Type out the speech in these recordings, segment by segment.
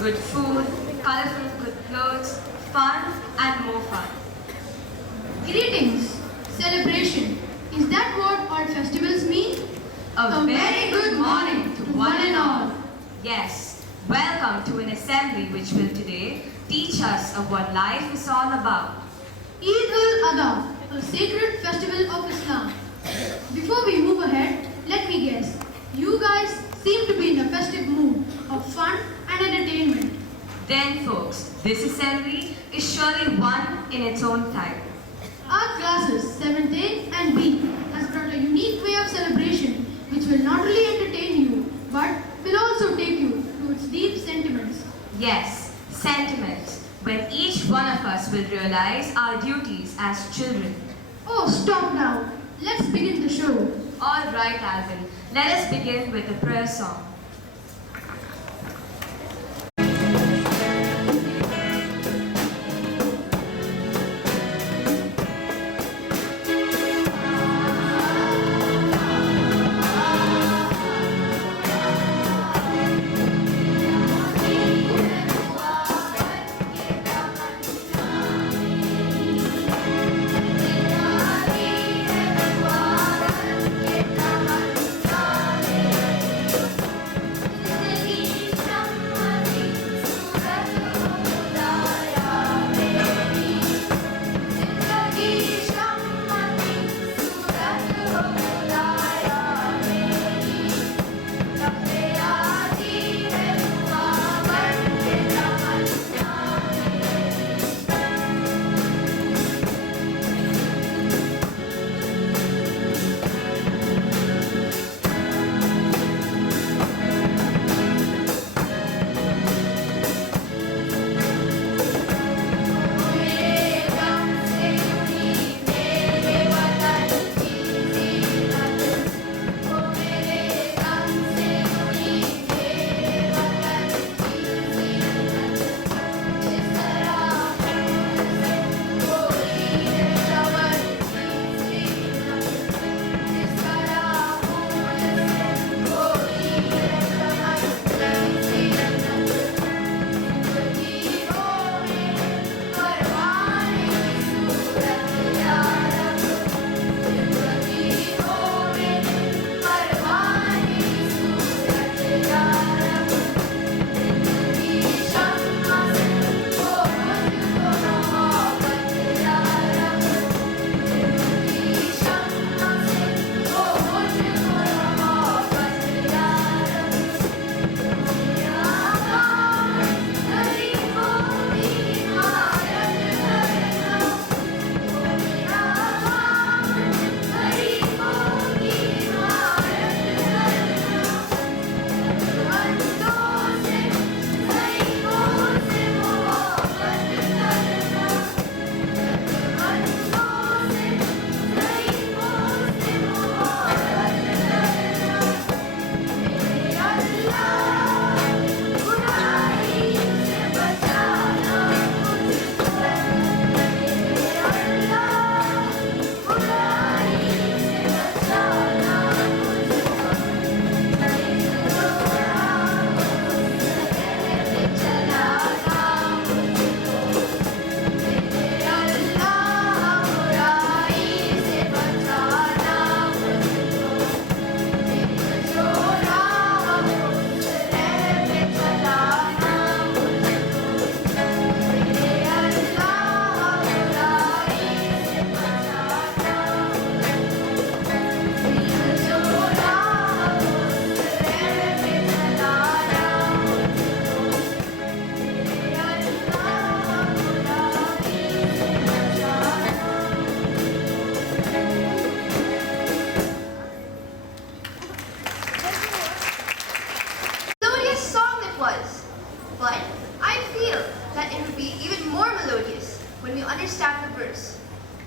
good food, colorful good clothes, fun and more fun. Greetings, celebration. Is that what our festivals mean? A very good morning to one and all. Yes, welcome to an assembly which will today teach us of what life is all about. Eid al-Adha, a sacred festival of Islam. Before we move ahead, let me guess. You guys seem to be in a festive mood of fun and entertainment. Then folks, this assembly is surely one in its own type. Our classes 7th A and B has brought a unique way of celebration which will not only entertain you but will also take you to its deep sentiments. Yes, sentiments, when each one of us will realize our duties as children. Oh, stop now. Let's begin the show. All right, Alvin, let us begin with a prayer song.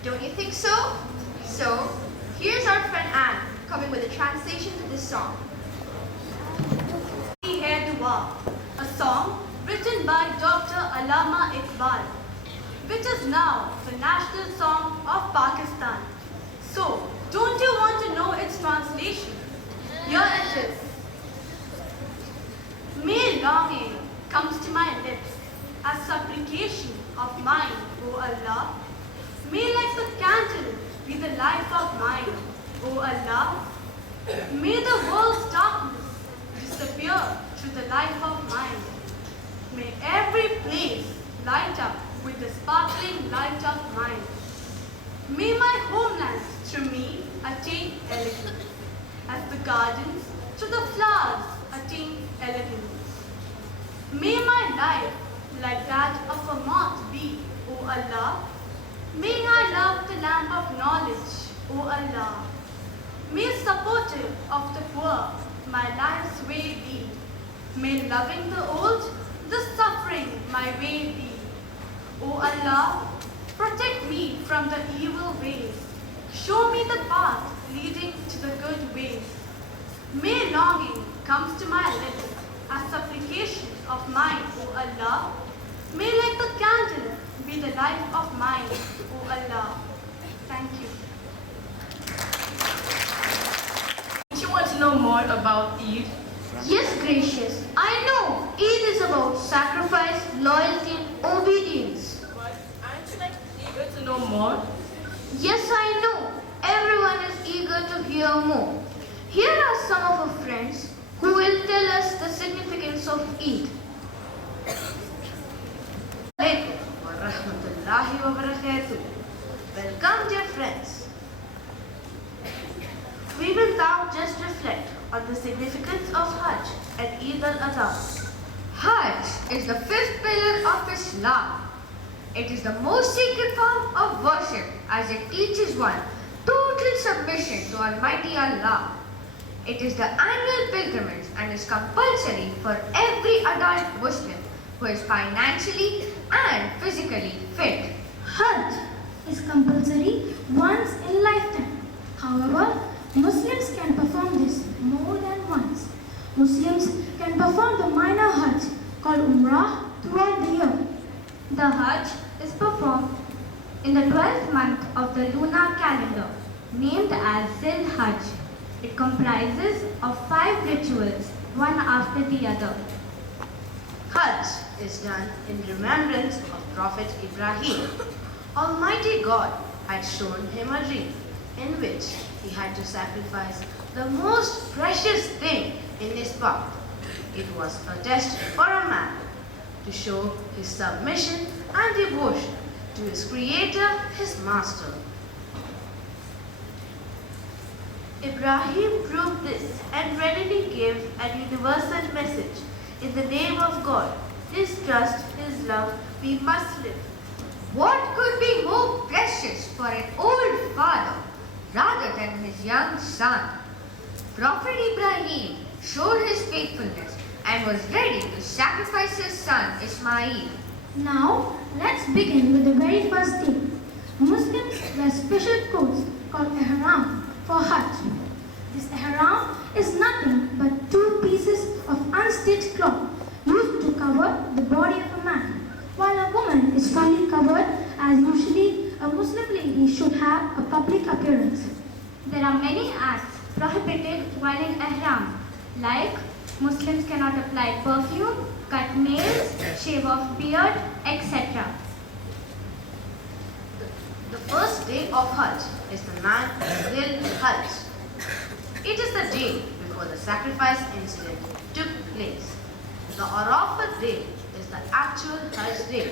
Don't you think so? So, here's our friend Anne coming with a translation to this song. Hai Dua, a song written by Dr. Allama Iqbal, which is now the national song of Pakistan. So, don't you want to know its translation? Here it is. Mere longing comes to my supplication of mine, O Allah. May like the candle be the life of mine, O Allah. May the world's darkness disappear through the life of mine. May every place light up with the sparkling light of mine. May my homeland through me attain elegance, as the gardens through the flowers attain elegance. May my life like that of a moth be, O Allah. May I love the lamp of knowledge, O Allah. May supportive of the poor my life's way be. May loving the old, the suffering my way be. O Allah, protect me from the evil ways. Show me the path leading to the good ways. May longing comes to my lips as supplication of mine, O Allah. May like the candle be the life of mine, O Allah. Thank you. Do you want to know more about Eid? Yes, gracious. I know Eid is about sacrifice, loyalty, and obedience. But aren't you like eager to know more? Yes, I know. Everyone is eager to hear more. Here are some of our friends who will tell us the significance of Eid. Alaikum wa rahmatullahi wa barakatuh. Welcome, dear friends. We will now just reflect on the significance of Hajj and Eid al-Adha. Hajj is the fifth pillar of Islam. It is the most sacred form of worship as it teaches one total submission to Almighty Allah. It is the annual pilgrimage and is compulsory for every adult Muslim who is financially and physically fit. Hajj is compulsory once in lifetime. However, Muslims can perform this more than once. Muslims can perform the minor Hajj called Umrah throughout the year. The Hajj is performed in the 12th month of the lunar calendar, named as Zil Hajj. It comprises of 5 rituals, one after the other. Hajj is done in remembrance of Prophet Ibrahim. Almighty God had shown him a dream in which he had to sacrifice the most precious thing in his path. It was a test for a man to show his submission and devotion to his creator, his master. Ibrahim proved this and readily gave a universal message. In the name of God, His trust, His love, we must live. What could be more precious for an old father rather than his young son? Prophet Ibrahim showed his faithfulness and was ready to sacrifice his son Ismail. Now, let's begin with the very first day. Muslims wear special clothes called ihram for Hajj. This ihram is nothing but 2 pieces of unstitched cloth used to cover the body of a man, while a woman is fully covered as usually a Muslim lady should have a public appearance. There are many acts prohibited while in ihram, like Muslims cannot apply perfume, cut nails, shave off beard, etc. The first day of Hajj is the man Zil Hajj. It is the day before the sacrifice incident took place. The Arafat day is the actual Hajj day.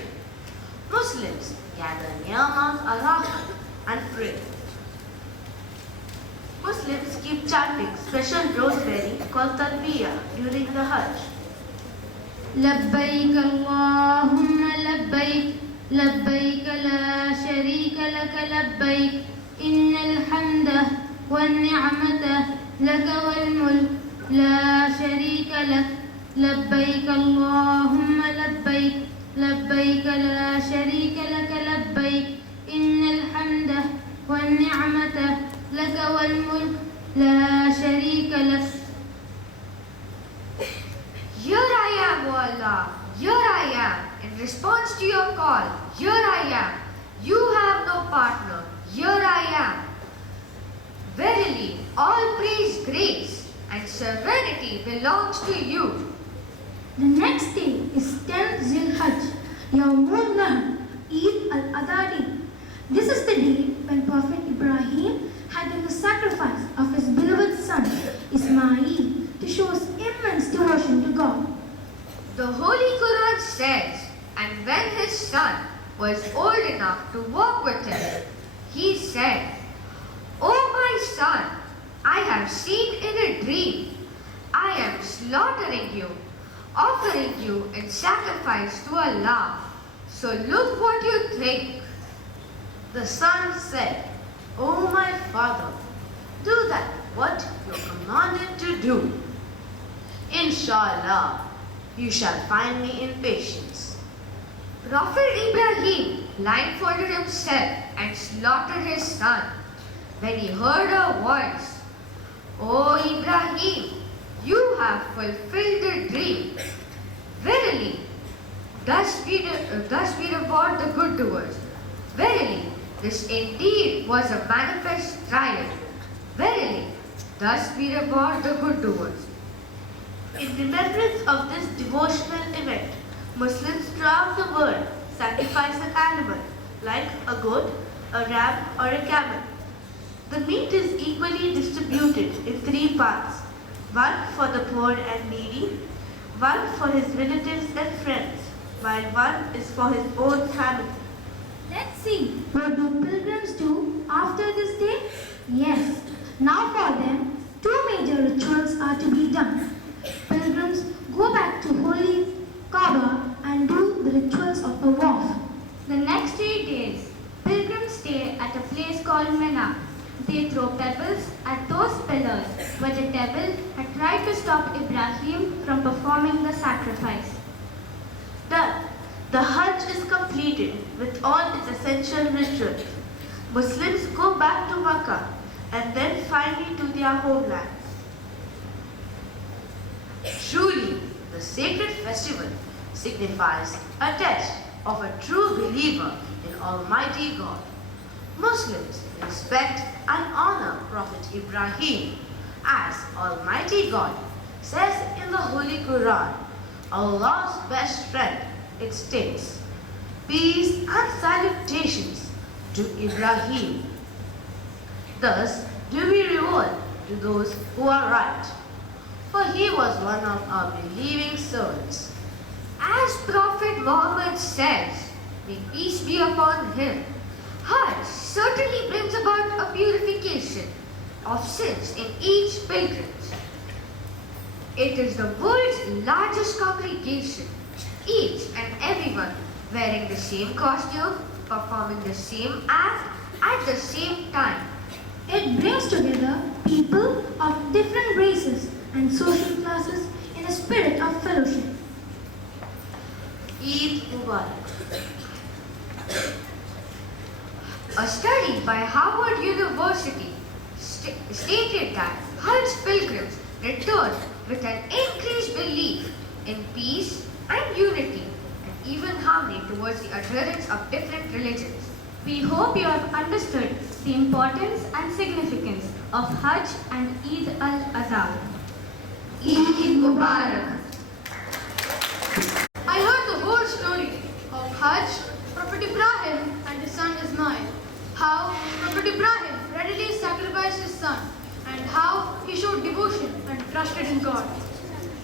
Muslims gather near Mount Arafat and pray. Muslims keep chanting special rosemary called talbiyah during the Hajj. لبيك اللهم لبيك لبيك لا شريك لك لبيك إن الحمد والنعمة لك والملك لا شريك لك لبيك اللهم لبيك لبيك لا شريك لك لبيك إن الحمد والنعمة لك والملك لا شريك لك. Here I am, O Allah. Here I am. In response to your call, here I am. You have no partner. Here I am. Verily, all praise, grace, and serenity belongs to you. The next day is 10th Zil Hajj, Yawmul The Holy Quran says, and when his son was old enough to walk with him, he said, "O my son, I have seen in a dream, I am slaughtering you, offering you in sacrifice to Allah. So look what you think." The son said, "O my father, do that what you're commanded to do. Inshallah, you shall find me in patience." Prophet Ibrahim blindfolded himself and slaughtered his son. When he heard her voice, "O Ibrahim, you have fulfilled the dream. Verily, thus we reward the good doers. Verily, this indeed was a manifest trial. Verily, thus we reward the good doers." In remembrance of this devotional event, Muslims throughout the world sacrifice an animal, like a goat, a ram, or a camel. The meat is equally distributed in 3 parts, one for the poor and needy, one for his relatives and friends, while one is for his own family. Let's see, what do pilgrims do after this day? Yes, now for them, 2 major rituals are to be done. Pilgrims go back to Holy Kaaba and do the rituals of tawaf. The next 3 days, pilgrims stay at a place called Mina. They throw pebbles at those pillars where the devil had tried to stop Ibrahim from performing the sacrifice. Done. The Hajj is completed with all its essential rituals. Muslims go back to Makkah and then finally to their homelands. Truly, the sacred festival signifies a test of a true believer in Almighty God. Muslims respect and honor Prophet Ibrahim as Almighty God says in the Holy Quran, Allah's best friend, it states, "Peace and salutations to Ibrahim." Thus do we reward to those who are right, for he was one of our believing servants. As Prophet Muhammad says, may peace be upon him, Hajj certainly brings about a purification of sins in each pilgrimage. It is the world's largest congregation, each and everyone wearing the same costume, performing the same act at the same time. It brings together people of different races and social classes in a spirit of fellowship. Eid Mubarak. A study by Harvard University stated that Hajj pilgrims return with an increased belief in peace and unity and even harmony towards the adherents of different religions. We hope you have understood the importance and significance of Hajj and Eid al-Adha. Eid Mubarak. I heard the whole story of Hajj, Prophet Ibrahim and his son Ismail. How Prophet Ibrahim readily sacrificed his son and how he showed devotion and trusted in God.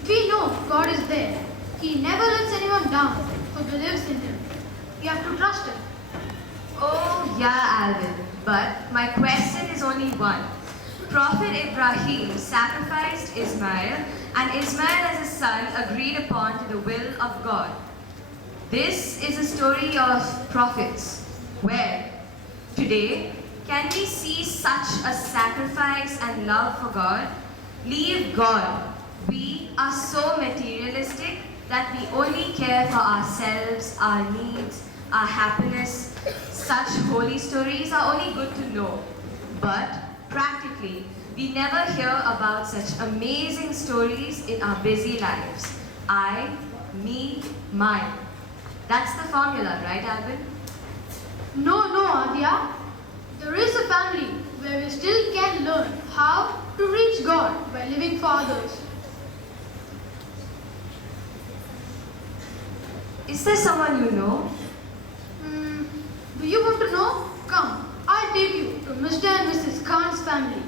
We know God is there. He never lets anyone down who believes in him. You have to trust him. Oh, yeah, Alvin. But my question is only one. Prophet Ibrahim sacrificed Ismail, and Ismail as his son agreed upon to the will of God. This is a story of prophets, where today can we see such a sacrifice and love for God? Leave God. We are so materialistic that we only care for ourselves, our needs, our happiness. Such holy stories are only good to know. But practically, we never hear about such amazing stories in our busy lives. I, me, mine. That's the formula, right, Alvin? No, Adya. There is a family where we still can learn how to reach God by living for others. Is there someone you know? Do you want to know? Come, I'll take you to Mr. and Mrs. Khan's family.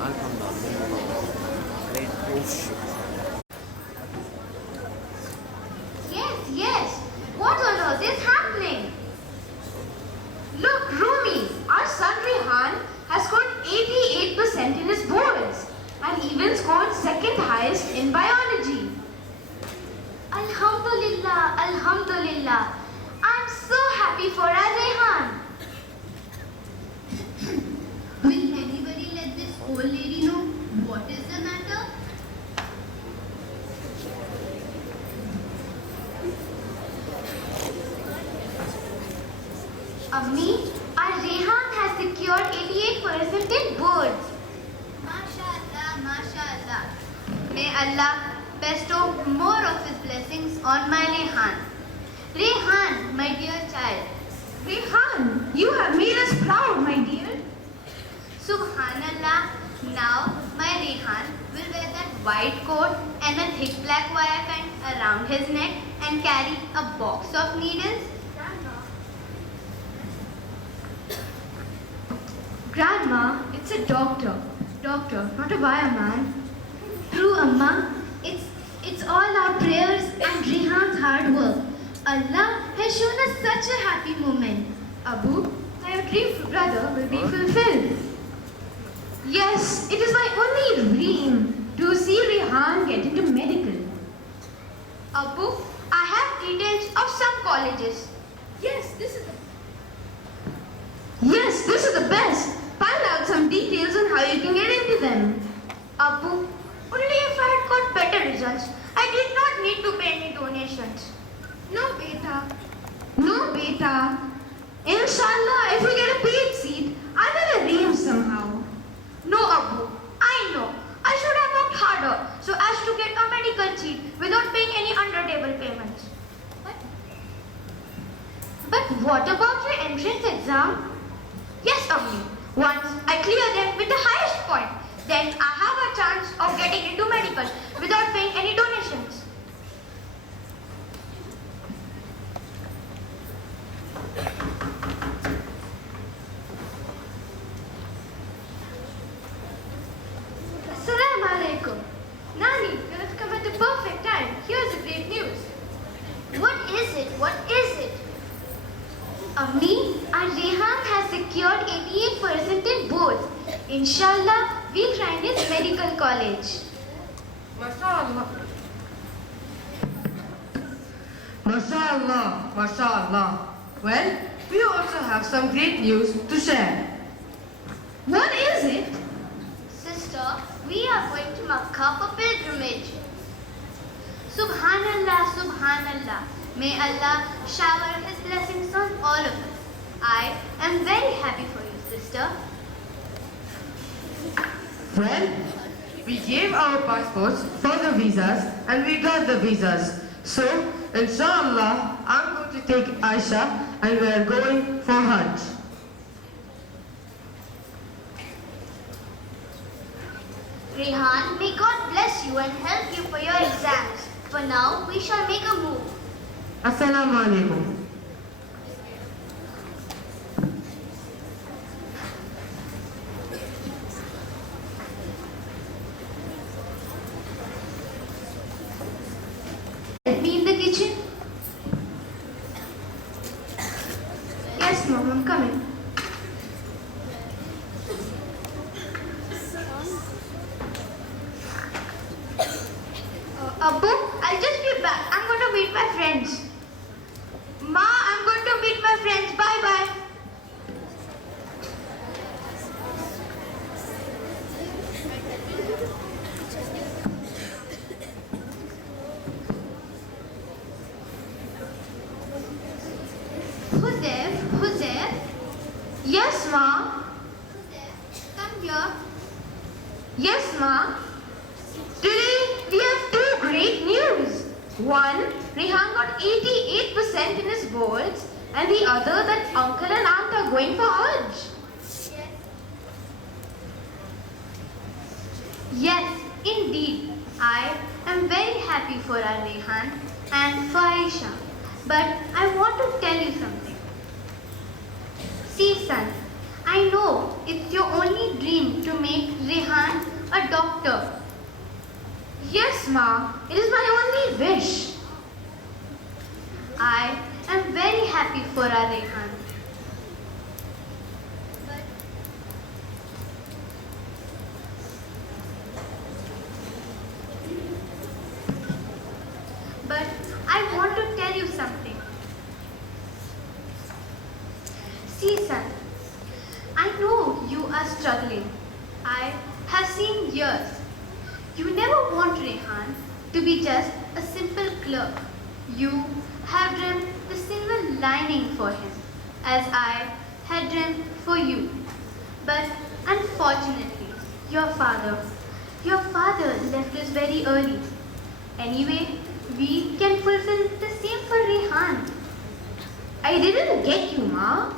I'll come down. Yes. What on earth is happening? Look, Rumi, our son Rehan has scored 88% in his boards and even scored second highest in biology. Alhamdulillah, Alhamdulillah. I'm so happy for our Rehan. Will anybody let this old lady know what is the matter? Ammi, our Rehan has secured 88% in boards. MashaAllah, MashaAllah. May Allah bestow more of His blessings on my Rehan. Rehan, my dear child. Rehan, you have made us proud, my dear. Subhanallah. Now my Rehan will wear that white coat and a thick black wire band around his neck and carry a box of needles. Grandma, it's a doctor. Doctor, not a wireman. True, Amma. It's all our prayers and Rehan's hard work. Allah has shown us such a happy moment. Abu, now your dream brother will be fulfilled. Yes, it is my only dream to see Rehan get into medical. Abu, I have details of some colleges. Yes, this is the best. Find out some details on how you can get into them. Abu, only if I had got better results. I did not need to pay any donations. No, beta. Inshallah, if we get a paid seat, I'll get arranged somehow. No, Abu, I know. I should have worked harder so as to get a medical seat without paying any under-table payments. But what about your entrance exam? Yes, Ammi. Once I clear them with the highest point, then I have a chance of getting into medical without paying any donations. Assalamu alaikum. Nani, you have come at the perfect time. Here's the great news. What is it? Ammi, our Rehan has secured 88% in boards. Inshallah, we'll find his medical college. MashaAllah. Well, we also have some great news to share. What is it? Sister, we are going to Makkah for pilgrimage. Subhanallah, Subhanallah. May Allah shower His blessings on all of us. I am very happy for you, sister. Well, we gave our passports for the visas and we got the visas. So, inshallah, I'm going to take Aisha and we are going for Hajj. Rehan, may God bless you and help you for your exams. For now, we shall make a move. Assalamu alaikum. Let me in the kitchen. Yes, Mom, I'm coming. Abu, I'll just be back. I'm going to meet my friends. Ma, I'm going to meet my friends. Bye-bye. Huzaif, Yes, Ma. come here. Yes, Ma. Today we have two great news. One, Rehan got 88% in his boards, and the other that uncle and aunt are going for Hajj. Yes, indeed. I am very happy for our Rehan and for Aisha. But I want to tell you something. See, son, I know it's your only dream to make Rehan a doctor. Yes, Ma. It is my only wish. I am very happy for our Rehan. But I want to tell you something. See, son, I know you are struggling. I have seen years. You never want Rehan to be just a simple clerk. You have dreamt the silver lining for him, as I had dreamt for you. But unfortunately, your father left us very early. Anyway, we can fulfill the same for Rehan. I didn't get you, Ma.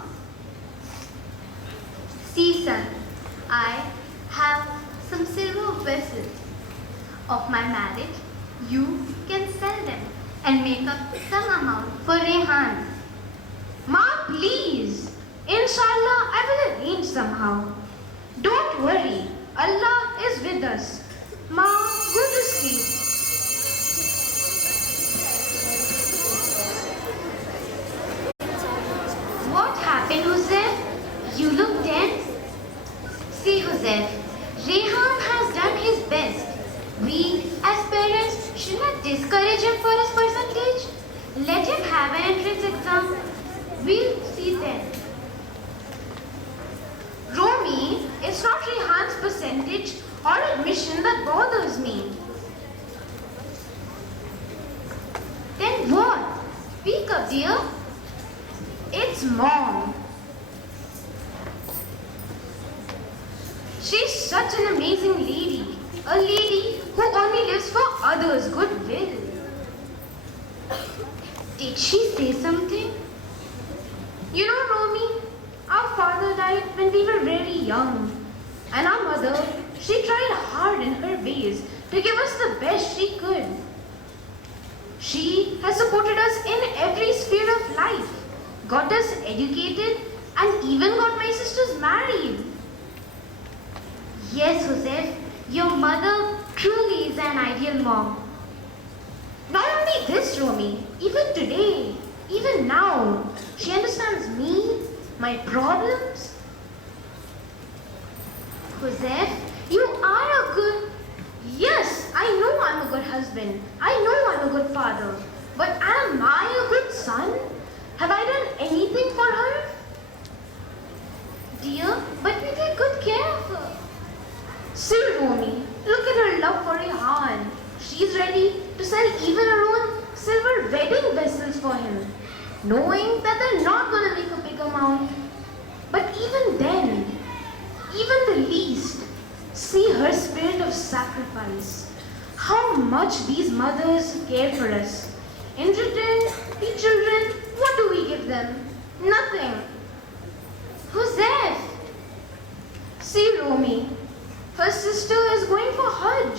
See, son, I have some silver vessels of my marriage. You can sell them and make up some amount for Rehan. Ma, please. Inshallah, I will arrange somehow. Don't worry. Allah is with us. Ma, go to sleep. What happened, Joseph? You look tense. See, Joseph, Rehan has done his best. We, as parents, should not discourage him for his percentage. Let him have an entrance exam. We'll see then. Romy, it's not Rehan's percentage or admission that bothers me. Then what? Speak up, dear. It's Mom. She's such an amazing lady. A lady who only lives for others' goodwill. Did she say something? You know, Romy, our father died when we were very young. And our mother, she tried hard in her ways to give us the best she could. She has supported us in every sphere of life, got us educated, and even got my sisters married. Yes, Joseph, your mother truly is an ideal mom. Not only this, Romy, even today, even now, she understands me, my problems. Joseph, you are a good... Yes, I know I'm a good husband. I know I'm a good father. But am I a good son? Have I done anything for her? Dear, but we take good care of her. See, Romy, look at her love for Rehan. She's ready to sell even her own silver wedding vessels for him, knowing that they're not going to make a big amount. But even then, even the least, see her spirit of sacrifice. How much these mothers care for us. In return, we children, what do we give them? Nothing. Joseph! See, Romy, her sister is going for Hajj.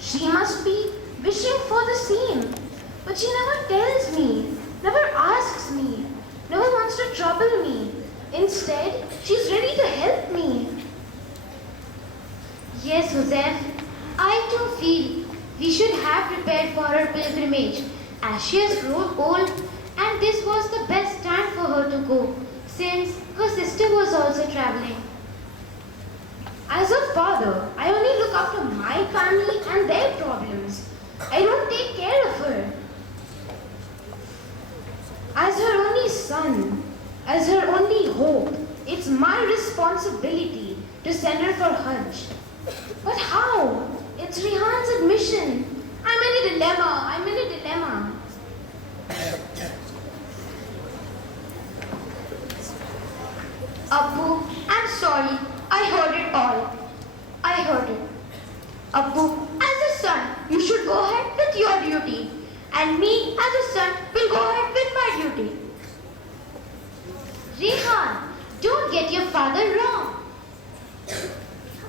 She must be wishing for the same. But she never tells me, never asks me, never wants to trouble me. Instead, she's ready to help me. Yes, Joseph, I too feel we should have prepared for her pilgrimage, as she has grown old and this was the best time for her to go, since her sister was also traveling. As a father, I only look after my family and their problems. I don't take care of her. As her only son, as her only hope, it's my responsibility to send her for Hajj. But how? It's Rehan's admission. I'm in a dilemma. Abbu, I'm sorry. I heard it all. I heard it. Abbu, as a son, you should go ahead with your duty. And me, as a son, will go ahead with my duty. Rehan, don't get your father wrong.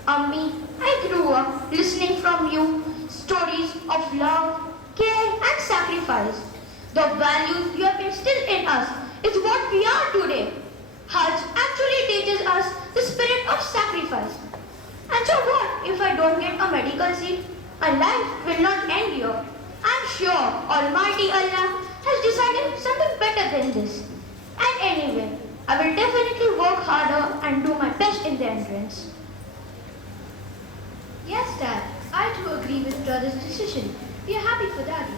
Ammi, I grew up listening from you stories of love, care and sacrifice. The values you have instilled in us is what we are today. Hajj actually teaches us the spirit of sacrifice. And so what if I don't get a medical seat? Our life will not end here. I'm sure Almighty Allah has decided something better than this. And anyway, I will definitely work harder and do my best in the entrance. Yes, Dad. I too agree with brother's decision. We are happy for Daddy.